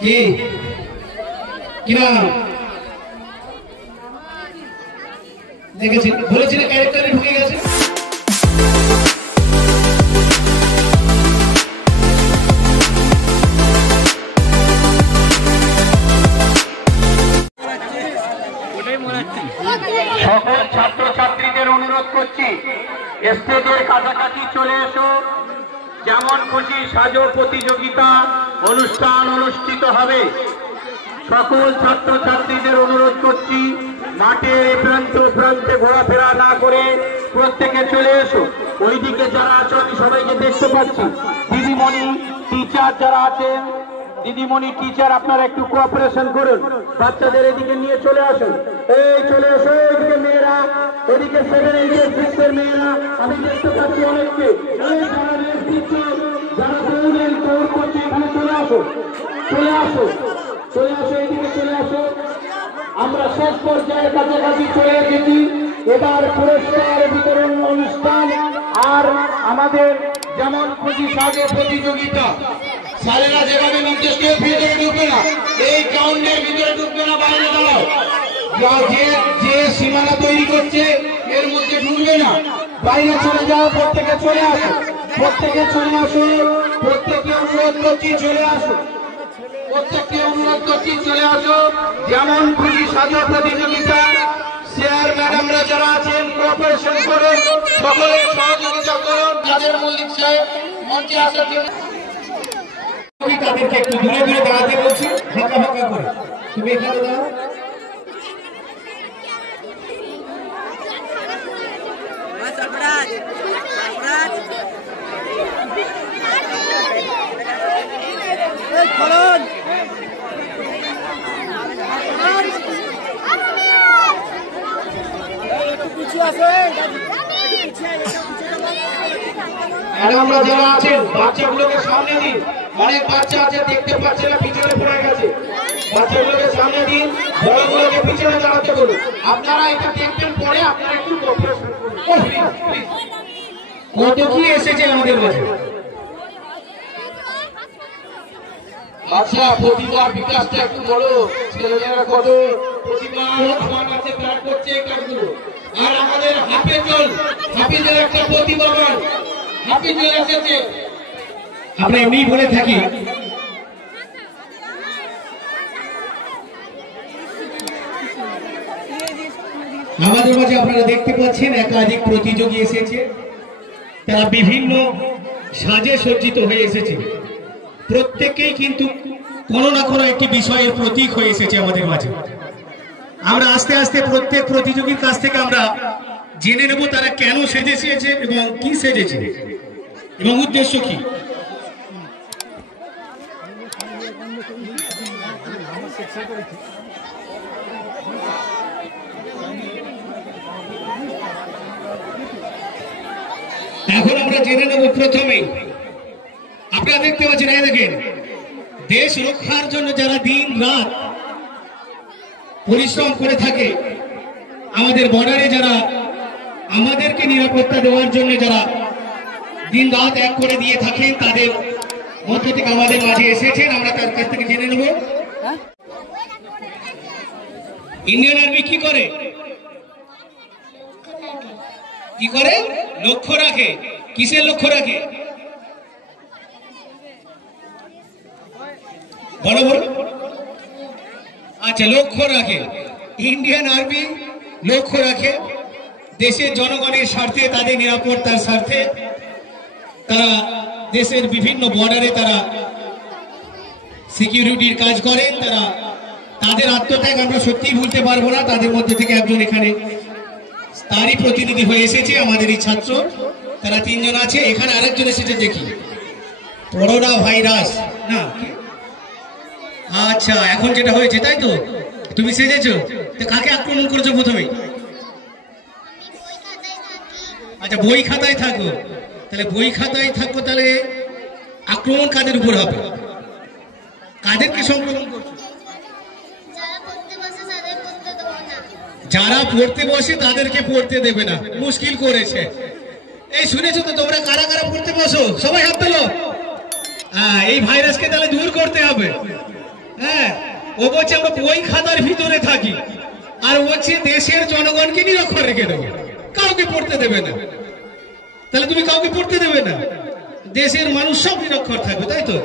কি কি নাম দেখেছি বলেছিল ক্যারেক্টারে ঢুকে গেছে। সকল ছাত্রছাত্রীদের অনুরোধ করছি স্টেজের কাছাকাছি চলে এসো। যেমন খুশি সাজো প্রতিযোগিতা অনুষ্ঠান অনুষ্ঠিত হবে। সকল ছাত্রছাত্রীদের অনুরোধ করছি মাঠের প্রান্তে প্রান্তে ঘোরাফেরা না করে প্রত্যেকে চলে এসো। ওইদিকে যারা আছো আমি সবাইকে দেখতে পাচ্ছি। দিদিমণি টিচার যারা আছেন, দিদিমণি টিচার আপনারা একটু কোঅপারেশন করুন, বাচ্চাদের এদিকে নিয়ে চলে আসুন। এই চলে এসো এদিকে মেয়েরা, এদিকে 7 8 6 এর মেয়েরা আমি দেখতে পাচ্ছি অনেককে। এই যারা রেস দিচ্ছে, যারা দৌড় করছে এখানে চলে আসো, চলে আসো, চলে আসো, এদিকে চলে আসো। আমরা শেষ পর্যায়ের কাছাকাছি চলে এসেছি। এবার পুরস্কার বিতরণ অনুষ্ঠান আর আমাদের যেমন খুশি সাজো প্রতিযোগিতা। সালেরা যেভাবে নির্দিষ্ট ভিতরে ঢুকবে না, এই গ্রাউন্ডের ভিতরে ঢুকবে না, বাইরে দাঁড়াও। যে সীমানা তৈরি করছে এর মধ্যে ঢুকবে না, বাইরে চলে যাও। প্রত্যেকে চলে আসো, প্রত্যেকে চলে আসো, প্রত্যেকে অনুরোধ করছি চলে আসো, প্রত্যেককে অনুরোধ করছি চলে আসো। যেমন খুশি সাজো প্রতিযোগিতা স্যার ম্যাডামরা যারা আছেন কোঅপারেশন করে সকলে সহযোগিতা করুন। কাদের মল্লিক সাহেব মঞ্চে আসার জন্য তাদেরকে একটু দূরে দূরে দাঁড়াতে বলছি, ফাঁকা ফাঁকা করে। তুমি এখানে দাও। ম্যাডামরা যারা আছেন বাচ্চাগুলোকে সামনে দিন। অনেক বাচ্চা আছে দেখতে পাচ্ছে না, পিছনে পড়ে গেছে। বাচ্চাগুলোকে সামনে দিন, বড়গুলোকে পিছনে দাঁড়াতে বলুন। আপনারা এটা দেখবেন পরে, আপনারা একটু কোঅপারেশন করুন। কত কি এসেছে আমাদের মাঝে। আচ্ছা, প্রতিবার বিকাশটা একটু বলো, ছেলেমেয়েরা কত প্রতিবার আমার কাছে প্ল্যান করছে এই কাজগুলো। আর আমাদের হাফিজের একটা প্রতিভাবান হাফিজের এসেছে। আমরা এমনি বলে থাকি আমাদের মাঝে আপনারা দেখতে পাচ্ছেন একাধিক প্রতিযোগী এসেছে। তারা বিভিন্ন সাজে সজ্জিত হয়ে এসেছে। প্রত্যেকেই কিন্তু কোনো না কোনো একটি বিষয়ের প্রতীক হয়ে এসেছে আমাদের মাঝে। আমরা আস্তে আস্তে প্রত্যেক প্রতিযোগীর কাছ থেকে আমরা জেনে নেব তারা কেন সেজেছে এবং কি সেজেছে এবং উদ্দেশ্য কি। এখন আমরা জেনে নেব প্রথমে, আপনারা দেখতে পাচ্ছেন, এই দেখেন, দেশ রক্ষার জন্য যারা দিন রাত পরিশ্রম করে থাকে, আমাদের বর্ডারে যারা আমাদেরকে নিরাপত্তা দেওয়ার জন্য যারা দিন রাত এক করে দিয়ে থাকেন, তাদের মধ্য থেকে আমাদের মাঝে এসেছেন। আমরা তার কাছ থেকে জেনে নেব ইন্ডিয়ান আর্মি কি করে, কি করে, লক্ষ্য রাখে। কিসের লক্ষ্য রাখে? বড় বড়, আচ্ছা, লক্ষ্য রাখে। ইন্ডিয়ান আর্মি লক্ষ্য রাখে দেশের জনগণের স্বার্থে, তাদের নিরাপত্তার স্বার্থে। তারা দেশের বিভিন্ন বর্ডারে তারা সিকিউরিটির কাজ করেন। তারা তাদের আত্মত্যাগ আমরা সত্যিই ভুলতে পারবো না। তাদের মধ্যে থেকে একজন এখানে তারই প্রতিনিধি হয়ে এসেছে, আমাদের এই ছাত্র। তারা 3 জন আছে। এখানে আরেকজন এসেছে, দেখি, করোনা ভাইরাস না। আচ্ছা, এখন যেটা হয়েছে তাই তো, তুমি সেজেছো। তো কাকে আক্রমণ করেছো প্রথমে? আচ্ছা, বই খাতায় থাকো। তাহলে বই খাতায় থাকো, তাহলে আক্রমণ কাদের উপর হবে? কাদেরকে সংক্রমণ করছো? যারা পড়তে বসে তাদেরকে পড়তে দেবে না, মুশকিল করেছে। এই শুনেছো তো তোমরা, কারা কারা পড়তে বসো? সবাই হাত তোলো। এই ভাইরাসকে তাহলে দূর করতে হবে। হ্যাঁ, ও বলছে আমরা বই খাতার ভিতরে থাকি, আর বলছে দেশের জনগণকে নিরক্ষর রেখে দেবে, কাউকে পড়তে দেবে না। তাহলে তুমি কাউকে পড়তে দেবে না, দেশের মানুষ সব নিরক্ষর থাকবে, তাই তো?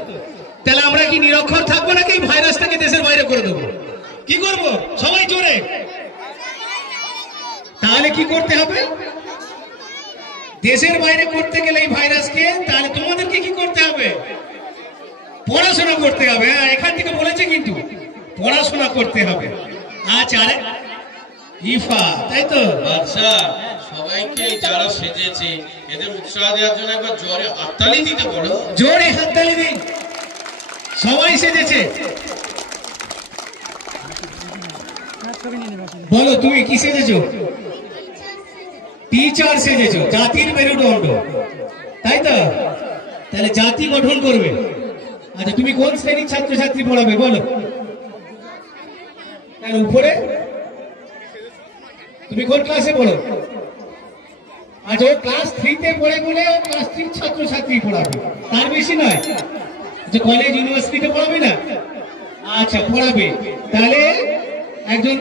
তাহলে আমরা কি নিরক্ষর থাকবো নাকি এই ভাইরাসটাকে দেশের বাইরে করে দেবো? কি করব সবাই জোরে? তাহলে কি করতে হবে? দেশের বাইরে করতে গেলে এই ভাইরাসকে, তাহলে তোমাদেরকে কি করতে হবে? পড়াশোনা করতে হবে। এখান থেকে বলেছে কিন্তু পড়াশোনা করতে হবে। আচ্ছা, আরে ইফা, তাই তো? আচ্ছা, সবাইকে যারা সেজেছে এদের উৎসাহ দেওয়ার জন্য একবার জোরে হাততালি দিতে বলো। জোরে হাততালি দিন। সবাই সেজেছে, বলো তুমি কি সেজেছো? টিচার সেজেছো, জাতির মেরুদণ্ড, তাই তো? তাহলে জাতি গঠন করবে। আচ্ছা, তুমি কোন শ্রেণীর ছাত্রছাত্রী পড়াবে বলো? উপরে তুমি কোন ক্লাসে পড়ো? আচ্ছা, ও ক্লাস 3-তে পড়ে বলে ও ক্লাস 3 ছাত্রছাত্রী পড়াবে, তার বেশি নয়। যে কলেজ ইউনিভার্সিটিতে পড়াবে না? আচ্ছা, পড়াবে। তাহলে একজন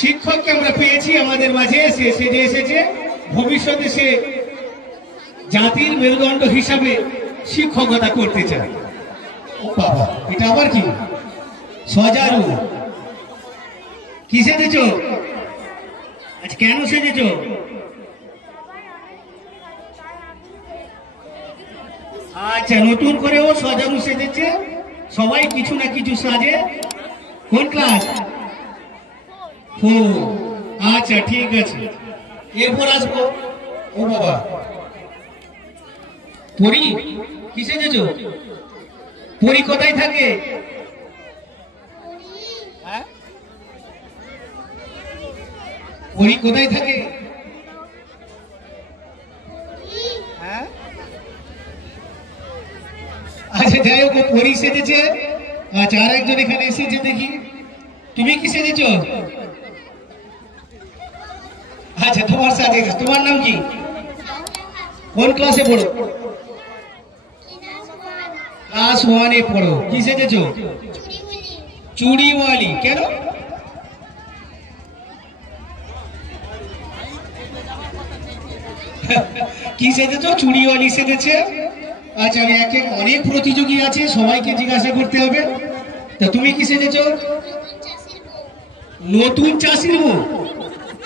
শিক্ষককে আমরা পেয়েছি আমাদের মাঝে, সে সেজে এসেছে। ভবিষ্যতে সে জাতির মেরুদণ্ড হিসাবে শিক্ষকতা করতে চায়। ও বাবা, এটা আবার কি? সজারু। কি সেজেছ? আচ্ছা, কেন সেজেছ? আচ্ছা, নতুন করে ও সজারু সেজেছে। সবাই কিছু না কিছু সাজে। কোন ক্লাস? 4। আচ্ছা, ঠিক আছে। এরপর আসবো। ও বাবা, পরি কি সেজেছ? পরি কোথায় থাকে? পরি কোথায় থাকে? আচ্ছা, যাই হোক, পরি সেজেছে। আচ্ছা, আর একজন এখানে এসেছে, দেখি তুমি কি সেজেছ? আচ্ছা, তোমার সাথে, তোমার নাম কি? কোন ক্লাসে পড়ো? ক্লাস 1-এ পড়ো। কি সেজেছ? চুড়িওয়ালি। কেন? কি সেজেছ? চুড়িওয়ালি সেজেছে। আচ্ছা, আমি অনেক প্রতিযোগী আছে, সবাইকে জিজ্ঞাসা করতে হবে। তা তুমি কি সেজেছ? নতুন চাষির বউ।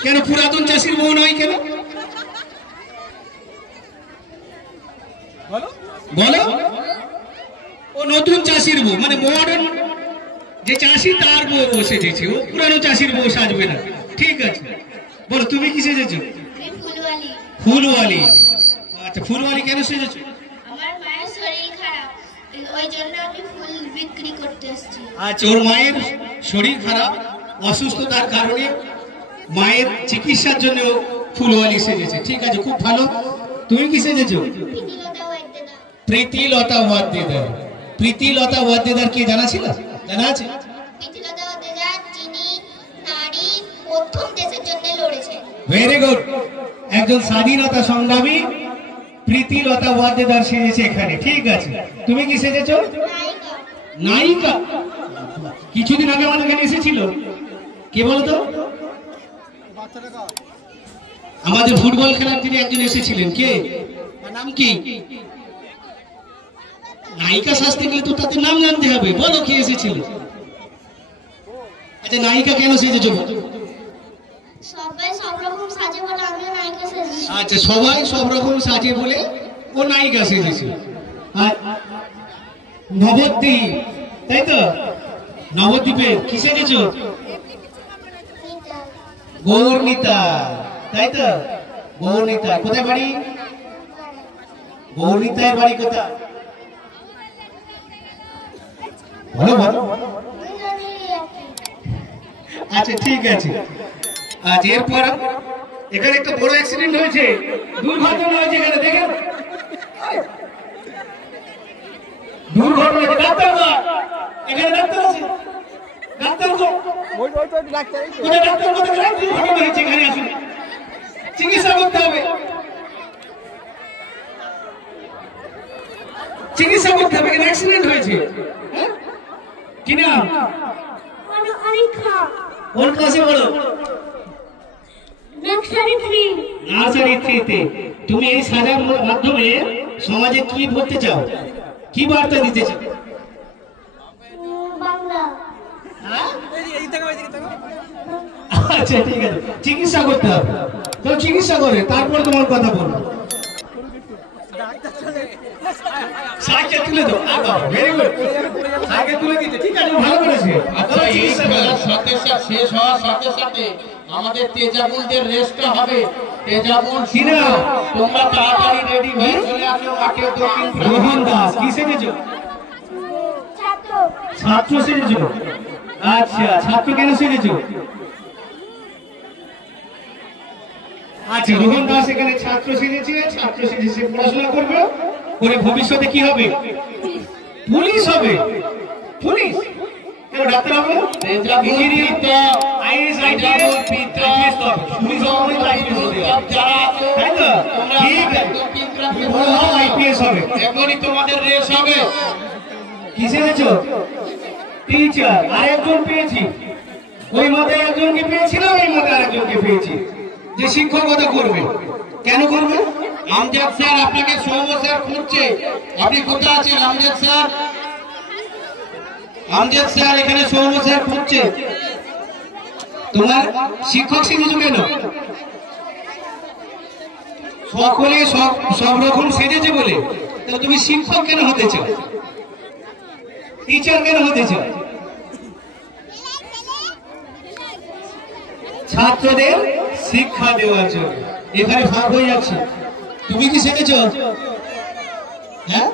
কেন পুরাতন চাষির বউ নয় কেন? বলো। ও নতুন চাষির বউ, মানে মডার্ন যে চাষি তার বউ সেজেছে, ও পুরানো চাষির বউ সাজবে না। ঠিক আছে, বলো তুমি কি সেজেছ? ফুলওয়ালি। আচ্ছা, ফুলওয়ালি কেন সেজেছ? আমার মায়ের শরীর খারাপ, ওই জন্য আমি ফুল বিক্রি করতে এসেছি। আচ্ছা, ওর মায়ের শরীর খারাপ, অসুস্থতার কারণে মায়ের চিকিৎসার জন্য ফুলওয়ালি সেজেছে। ঠিক আছে, খুব ভালো। তুমি কি সেজেছ? প্রীতিলতা ওয়াদ্দেদার। প্রীতিলতা ওয়াদ্দেদার কে জানা ছিল? জানা আছে? প্রীতিলতা ওয়াদ্দেদার যিনি নারী প্রথম দেশের জন্য লড়েছে। Very good. একজন স্বাধীনতা সংগ্রামী প্রীতিলতা ওয়াদ্দেদার সেজেছে এখানে। ঠিক আছে, তুমি কি সেজেছ? নায়িকা। কিছুদিন আগে আমাদের এখানে এসেছিল, কে বলতো? আমাদের ফুটবল খেলার দিনে একজন এসেছিলেন, কে? নাম কি? নায়িকা সাজতে গেলে তো তাদের নাম জানতে হবে, বলো কি এসেছিল? আচ্ছা, নায়িকা কেন সেজেছ? সবাই সব রকম সাজে বলে আমিও নায়িকা সেজেছি। আচ্ছা, সবাই সব রকম সাজে বলে ও নায়িকা সেজেছে। আর নবদ্বীপ, তাই তো? নবদ্বীপে কি সেজেছ? গৌরনীতা, তাই তো? গৌরনীতা কোথায় বাড়ি? গৌরনীতার বাড়ি কোথায়? বলো বলো। আচ্ছা, ঠিক আছে। আজ এরপর এখানে একটা বড় অ্যাক্সিডেন্ট হয়েছে, দুর্ঘটনা হয়েছে এখানে, দেখেন দুর্ঘটনা হয়েছে। ডাক্তার এখানে ডাক্তার আছে? ডাক্তার দুর্ঘটনা হয়েছে, এখানে আসুন, চিকিৎসা করতে হবে। চিকিৎসা করতে হবে, কেন অ্যাক্সিডেন্ট হয়েছে? হ্যাঁ? কি নাম? কোন ক্লাসে পড়ো? নার্সারি 3 তে। তুমি এই সাজার মাধ্যমে সমাজে কি বলতে চাও, কি বার্তা দিতে চাও? আচ্ছা ঠিক আছে, চিকিৎসা করতে হবে তো চিকিৎসা করে তারপর তোমার কথা বলবো। সাইকেল তুলে দাও, ভেরি গুড, সাইকেল তুলে দিতে, ঠিক আছে, ভালো করেছে। আচ্ছা, এই খেলার সাথে সাথে শেষ হওয়ার সাথে সাথে আমাদের তেজাবুলদের রেস্টটা হবে। তেজাবুল সিনা, তোমরা তাড়াতাড়ি রেডি হয়ে চলে আসো মাঠে। রোহন দাস কি সেজেছো? ছাত্র সেজেছো? আচ্ছা, ছাত্র কেন সেজেছো? আচ্ছা, রোহন দাস এখানে ছাত্র সেজেছে, ছাত্র সেজেছে পড়াশোনা করবে, করে ভবিষ্যতে কি হবে? পুলিশ হবে। পুলিশ কেন? ডাক্তার হবে, ইঞ্জিনিয়ার, আইএএস, আইপিএস, পুলিশ হবে, যারা আছো তাই তো? ঠিক আছে, আইপিএস হবে। এখনই তোমাদের রেস হবে। কি সেজেছো? টিচার। আর একজন পেয়েছি, ওই মাথায় একজনকে পেয়েছিলাম, এই মাথায় আরেকজনকে পেয়েছি, যে শিক্ষকতা করবে। কেন করবে? আমজাদ স্যার আপনাকে সৌম্য স্যার খুঁজছে। আপনি কোথায় আছেন আমজাদ স্যার? আমজাদ স্যার এখানে সৌম্য স্যার খুঁজছে। তোমার শিক্ষক সেজেছো কেন? সকলে সব রকম সেজেছে বলে, তো তুমি শিক্ষক কেন হতে চাও? টিচার কেন হতে চাও? ছাত্রদের শিক্ষা দেওয়ার জন্য। এখানে ভাগ হয়ে যাচ্ছে। তুমি কি সেজেছো? হ্যাঁ,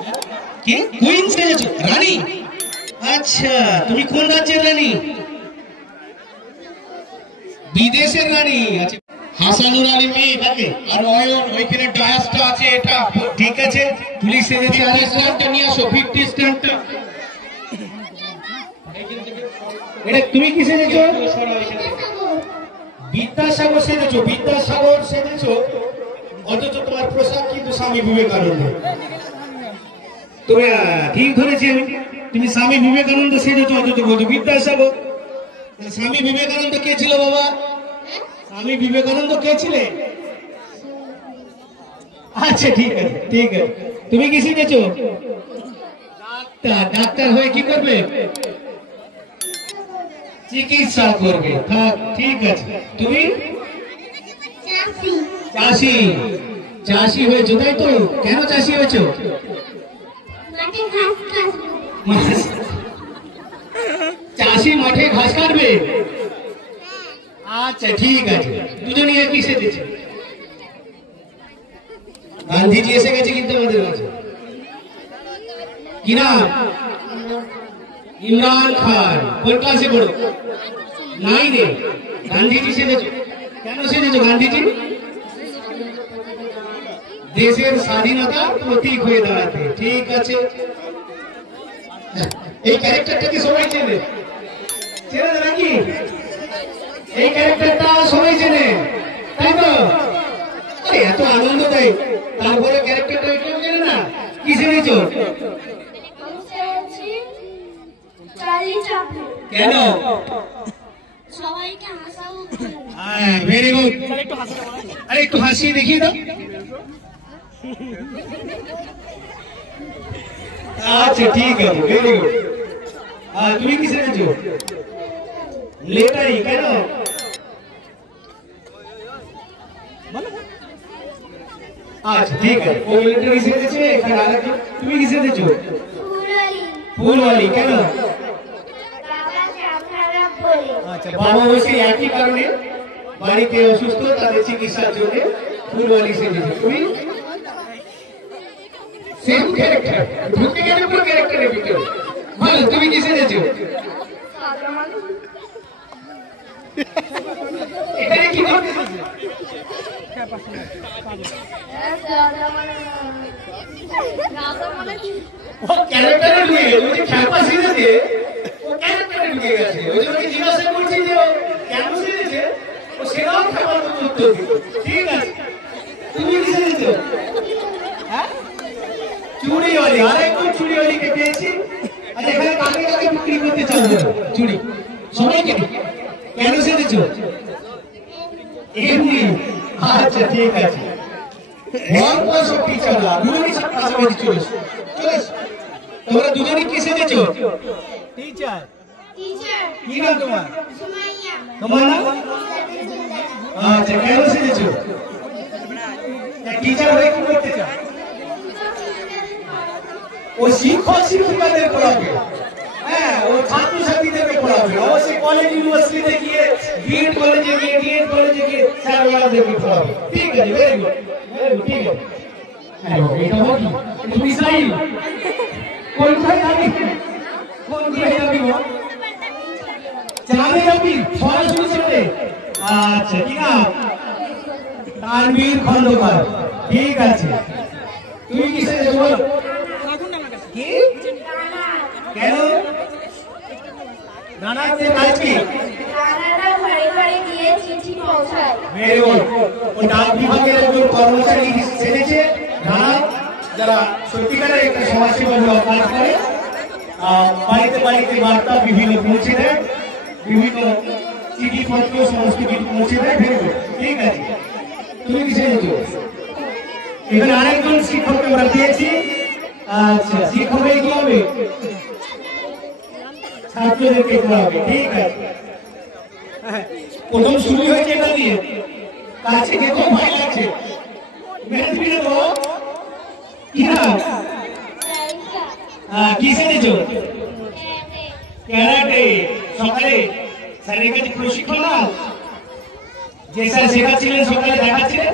কি কুইন সেজেছো? রানী? আচ্ছা, তুমি কোন রাজ্যের রানী? বিদেশের রানী। আচ্ছা, হাসানুর আলী মেয়ে থাকে আর অয়ন ওইখানে ডায়াসটা আছে। এটা ঠিক আছে, পুলিশ সেজেছে। আর স্ট্যান্ডটা নিয়ে আসো, 50 স্ট্যান্ডটা। এটা তুমি কি সেজেছো? বিদ্যাসাগর সেজেছো। বিদ্যাসাগর সেজেছো, অথচ তোমার পোশাক কিন্তু স্বামী বিবেকানন্দ। তুমি ঠিক ধরেছি আমি, তুমি স্বামী বিবেকানন্দ সেজেছো, অথচ বলছো বিদ্যাসাগর। স্বামী বিবেকানন্দ কে ছিল বাবা? স্বামী বিবেকানন্দ কে ছিলেন? আচ্ছা ঠিক আছে, ঠিক আছে। তুমি কি সেজেছো? ডাক্তার। ডাক্তার হয়ে কি করবে? চিকিৎসা করবে। ঠিক আছে। তুমি? চাষি। চাষি হয়েছো, তাই তো? কেন চাষি হয়েছো? চাষি মাঠে ঘাস কাটবে। আচ্ছা ঠিক আছে, দুজনই একই সেজেছে। গান্ধীজি এসে গেছে কিন্তু আমাদের কাছে। কি নাম? ইমরান খান। কোন ক্লাসে পড়ো? 9 এ। গান্ধীজি সেজেছো, কেন সেজেছো গান্ধীজি? দেশের স্বাধীনতা প্রতীক হয়ে দাঁড়াতে। ঠিক আছে, এই ক্যারেক্টারটা কি সবাই চেনে? চেনে নাকি? এই ক্যারেক্টারটা সবাই চেনে, তাই তো? এত আনন্দ দেয়, তারপরে ক্যারেক্টারটা কেউ চেনে না। কি সেজেছো? কেন? সবাইকে হাসাবো। Very good. আরে একটু হাসিয়ে দেখিয়ে দাও। আচ্ছা ঠিক আছে, ভেরি গুড। তুমি কি সেজেছো? লেটারি। কেন? আচ্ছা ঠিক আছে, ও লেটারি সেজেছে। এখানে আরেকজন, তুমি কি সেজেছো? ফুলওয়ালি। কেন? আচ্ছা, বাবা বলছে একই কারণে, বাড়িতে অসুস্থ, তাদের চিকিৎসার জন্য ফুলওয়ালি সেজেছে। তুমি? সেম ক্যারেক্টার, ঢুকে গেলে পুরো ক্যারেক্টারের ভিতরে। বলো তুমি কি সেজেছো? এখানে কি করতেছো? ক্যারেক্টারে ঢুকে গেছে, খ্যাপা সেজেছে, ও ক্যারেক্টারে ঢুকে গেছে। ওই জন্য জিজ্ঞাসা করছি যে কেন সেজেছে, ও সেটাও খ্যাপার উত্তর দিল। ঠিক আছে, তুমি কি সেজেছো? চুড়িওয়ালি। আরেকটু কাকে কাকে বিক্রি করতে চাও চুড়ি সবাইকে কেন সেজেছো এমনি আচ্ছা ঠিক আছে অল্প সব টিচাররা দুজনই সব কাছাকাছি চলে এসো তোমরা দুজনই কি সেজেছো টিচার টিচার কি নাম তোমার সুমাইয়া তোমার নাম আচ্ছা কেন সেজেছো টিচার হয়ে কি করতে চাও ও শিক্ষক শিক্ষিকাদের পড়াবে হ্যাঁ ও ছাত্রছাত্রীদেরকে পড়াবে অবশ্যই কলেজ ইউনিভার্সিটিতে গিয়ে বিএড কলেজে গিয়ে ডিএড কলেজে গিয়ে স্যারওয়ালাদেরকে পড়াবে ঠিক আছে ভেরি গুড ঠিক আছে হ্যাঁ এটা বল তুমি সাই কোন কোথায় যাবি কোন কোথায় যাবি চালে যাবি সরাসরি চলে আচ্ছা কি নাম তানভীর খন্দকার ঠিক আছে তুমি কিসে যাবো কি কেন নানাদের কাজ কি নানারা বাড়ি বাড়ি গিয়ে চিঠি পৌঁছায় ভেরি গুড ও ডাক বিভাগের একজন কর্মচারী সেজেছে নানা যারা সত্যিকারের একটা সমাজসেবামূলক কাজ করে বাড়িতে বাড়িতে বার্তা বিভিন্ন পৌঁছে দেয় বিভিন্ন চিঠিপত্র সমস্ত কিছু পৌঁছে দেয় ভেরি গুড ঠিক আছে তুমি কি সেজেছো এখানে আরেকজন শিক্ষক আমরা পেয়েছি আচ্ছা শিক্ষক হয়ে কি হবে ছাত্রদেরকে পড়াবে ঠিক আছে প্রথম শুরু হয়েছে এটা দিয়ে কাছে গিয়ে তো ভয় লাগছে মেরে দিবি তো কি না কি সেজেছো ক্যারাটে সকালে স্যারের কাছে প্রশিক্ষণ নাও যে স্যার শেখাচ্ছিলেন সকালে দেখাচ্ছিলেন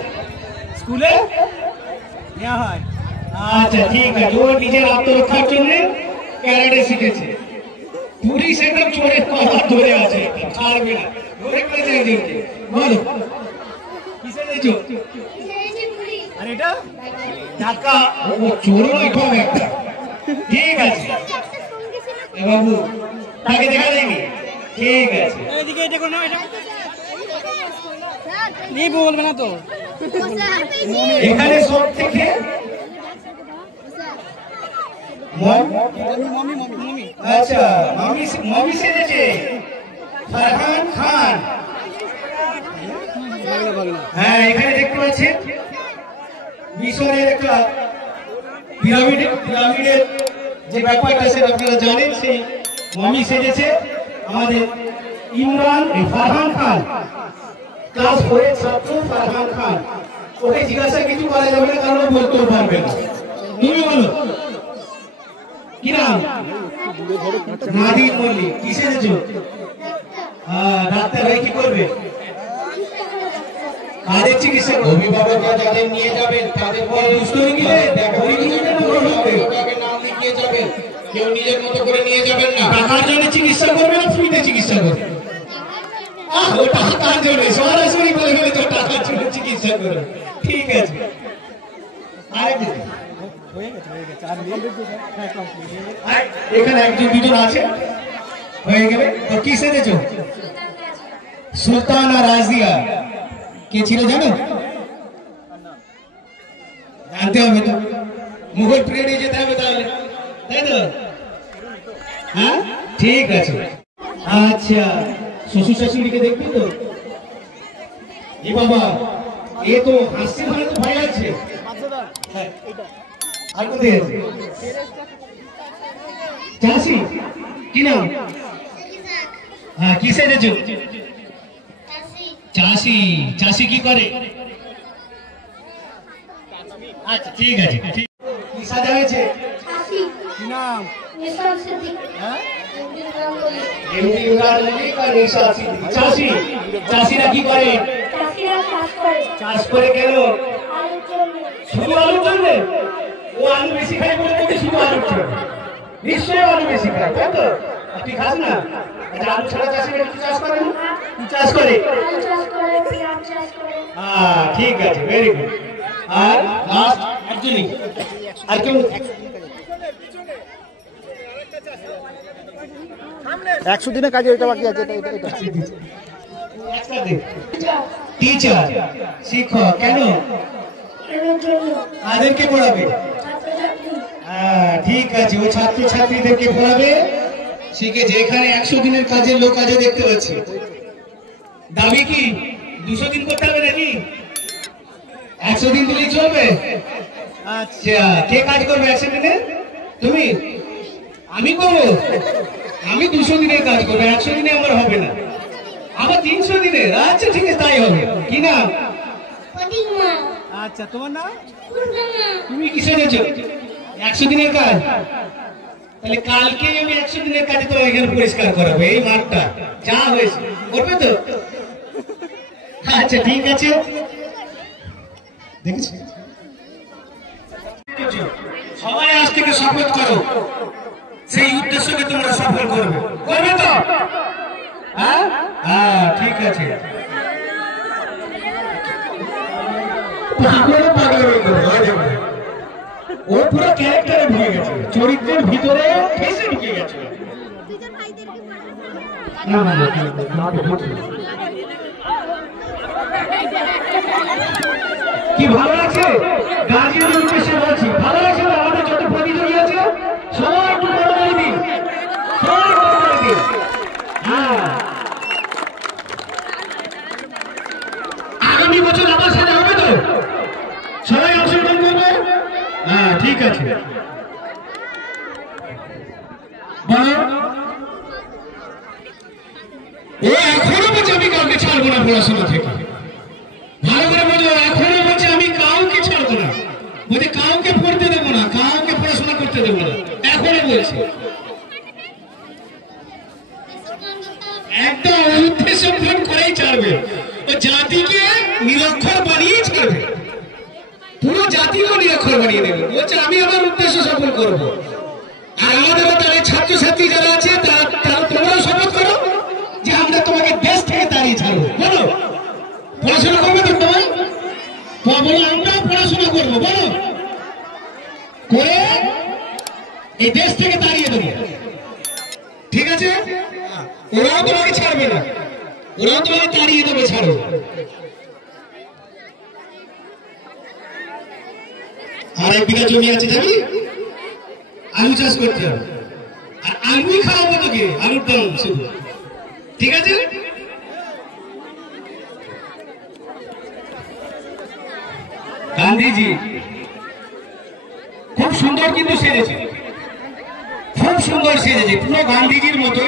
স্কুলে নেওয়া হয় আচ্ছা ঠিক আছে ও নিজের আত্মরক্ষার জন্য ক্যারাটে শিখেছে পুলিশ একদম চোরের কলার ধরে আছে ছাড়বে না ধরে করে যায় দিনকে বলো কিসে দিয়েছো আর এটা টাকা ও চোর নয় কম একটা ঠিক আছে এ বাবু তাকে দেখা দেখি ঠিক আছে এদিকে এটা কোনো এটা নেই বলবে না তো এখানে সব থেকে আচ্ছা মমি সেজেছে ফারহান খান হ্যাঁ এখানে দেখতে পাচ্ছেন মিশরের একটা পিরামিডের যে ব্যাপারটা সেটা আপনারা জানেন সেই মমি সেজেছে আমাদের ইমরান ফারহান খান ক্লাস 4 এর ছাত্র ফারহান খান ওকে জিজ্ঞাসা কিছু করা যাবে না কারণ বলতেও পারবে না তুমি বলো কি নাম নাদিম মল্লিক কি সেজেছো ডাক্তার হয়ে কি করবে কাদের চিকিৎসা অভিভাবকরা যাদের নিয়ে যাবেন তাদের পরে নাম লিখিয়ে যাবেন কেউ নিজের মতো করে নিয়ে যাবেন না টাকার জন্য চিকিৎসা করবে না ফ্রিতে চিকিৎসা করবে ও টাকার জন্য সরাসরি বলে গেলে তো টাকার জন্য চিকিৎসা করবে ঠিক আছে আরেকদিন এখানে একজন দুজন আছে হয়ে গেলে তো কি সেজেছো সুলতানা রাজিয়া কে ছিল জানো জানতে হবে তো মুঘল পিরিয়ডে যেতে হবে তাহলে তাই তো হ্যাঁ ঠিক আছে আচ্ছা শ্বশুর শাশুড়িকে দেখবি তো এ বাবা এ তো হাসছে মানে তো ভয় লাগছে হ্যাঁ আর কোথায় আছে চাষি কি নাম হ্যাঁ কি সেজেছো চাষি চাষি কি করে আচ্ছা ঠিক আছে কি সাজা হয়েছে কি নাম চাষি চাষিরা কি করে চাষ করে কেন শুধু আলু করবে ও আলু বেশি খায় বলে তোকে শুধু আলু খাবে নিশ্চয়ই আলু বেশি খায় তাই তো তুই খাস না আচ্ছা আলু ছাড়া চাষিরা কি চাষ করে না কি চাষ করে হ্যাঁ ঠিক আছে ভেরি গুড আর লাস্ট একজনই আর কেউ 100 দিনের কাজে এটা বাকি আছে এটা টিচার শিক্ষক কেন কাদেরকে পড়াবে হ্যাঁ ঠিক আছে ও ছাত্রছাত্রীদেরকে পড়াবে ঠিক আছে, এখানে 100 দিনের কাজের লোক আছে দেখতে পাচ্ছি। দাবি কি 200 দিন করতে হবে নাকি? 100 দিন দিলেই চলবে? আচ্ছা, কে কাজ করবে 100 দিনে? তুমি? আমি করবো? আমি 200 দিনের কাজ করবো, 100 দিনে আমার হবে না। আমার 300 দিনের। আচ্ছা ঠিক আছে, তাই হবে। কি নাম? আচ্ছা, তোমার নাম? তুমি কিসে যেছো? 100 দিনের কাজ। তাহলে কালকেই আমি 100 দিনের কাজে তো এখানে পরিষ্কার করাবো এই মাঠটা যা হয়েছে। করবে তো? আচ্ছা ঠিক আছে। দেখেছি সবাই আজ থেকে শপথ করো, সেই উদ্দেশ্যকে তোমরা সফল করবে। করবে তো? হ্যাঁ হ্যাঁ ঠিক আছে। ও পুরো ক্যারেক্টারে ঢুকে গেছে, চরিত্রের ভিতরে ফেসে ঢুকে গেছে। কি ভালো আছে? গাজীর উদ্দেশ্যে বলছি, ভালো আছে না? আমাদের যত প্রতিযোগী আছে সবাই একটু বড় করে দিন, সবাই বড় করে দিন। হ্যাঁ, আগামী বছর আমার সাথে হবে তো? সবাই অংশগ্রহণ করবে? হ্যাঁ ঠিক আছে। ও এখনো বলছে আমি কাউকে ছাড়বো না পড়াশোনা থেকে। ভালো করে বললো, এখনো বলছে আমি কাউকে ছাড়বো না, বলছে কাউকে পড়তে দেবো না, কাউকে পড়াশোনা করতে দেবো না, এখনো বলছে। একটা উদ্দেশ্য পূরণ করেই ছাড়বে, ও জাতিকে নিরক্ষর বানিয়ে ছাড়বে, পুরো জাতিকে নিরক্ষর বানিয়ে দেবে। বলছে আমি আমার উদ্দেশ্য সফল করবো। আর আমাদের তাহলে ছাত্রছাত্রী যারা আছে তারা তোমরাও শপথ করো যে আমরা তোমাকে দেশ থেকে তাড়িয়ে ছাড়বো। বলো পড়াশোনা করবে তো সবাই? বলো আমরাও পড়াশোনা করবো, বলো করে এই দেশ থেকে তাড়িয়ে দেবো। ঠিক আছে? ওরাও তোমাকে ছাড়বে না, ওরাও তোমাকে তাড়িয়ে দেবে, ছাড়ো। আর 1 বিঘা জমি আছে জানি, আলু চাষ করতে হবে। আর আলুই খাওয়াবো তোকে, আলুর দাম শুধু। ঠিক আছে? গান্ধীজি খুব সুন্দর কিন্তু সেজেছে, খুব সুন্দর সেজেছে, পুরো গান্ধীজির মতো।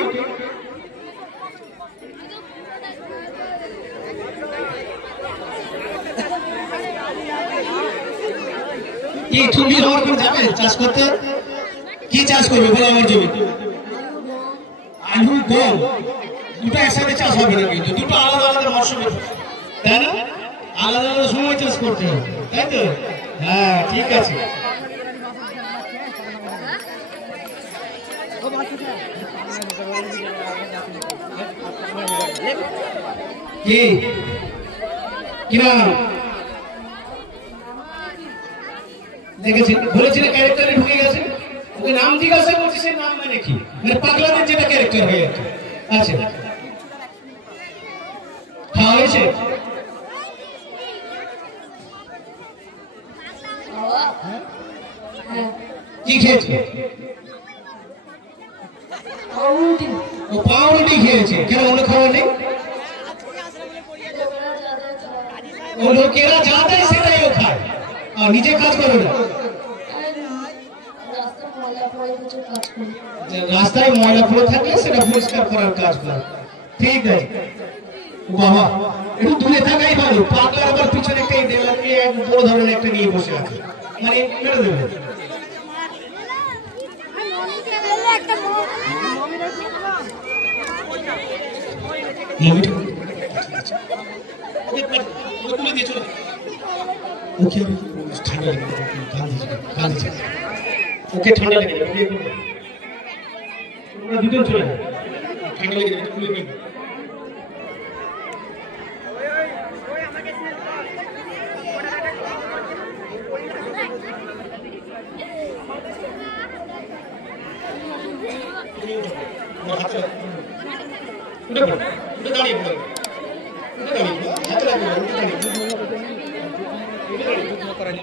কি তুমি আমার করে যাবে চাষ করতে? কি চাষ করবে বলো আমার জমি? আলু গম দুটো একসাথে চাষ হবে না, কিন্তু দুটো আলাদা আলাদা মরশুমে, তাই না? আলাদা আলাদা সময় চাষ করতে হবে, তাই তো? হ্যাঁ ঠিক আছে। কি কি নাম দেখেছি? বলেছিল ক্যারেক্টারে ঢুকে গেছে, ওকে নাম জিজ্ঞাসা করছি, সে নাম মানে কি? মানে পাগলাদের যেটা ক্যারেক্টার হয়ে গেছে। আচ্ছা খাওয়া হয়েছে? কি খেয়েছে? ও পাউরুটি খেয়েছে। কেন অন্য খাবার নেই? ও লোকেরা যা দেয় সেটাই ও খায়, আর নিজে কাজ করে না। রাস্তায় ময়লা পড়ে থাকলে সেটা পরিষ্কার করার কাজ করে। ঠিক আছে বাবা, একটু দূরে থাকাই ভালো। পাগলার আবার পিছনে একটা দেওয়াল নিয়ে এক বড় ধরনের একটা নিয়ে বসে আছে, মানে মেরে দেবে। ওকে ঠান্ডা লেগে যাবে, দুজন চলে যাবে, ঠান্ডা লেগে যাবে, খুলে নেবে। দাঁড়িয়ে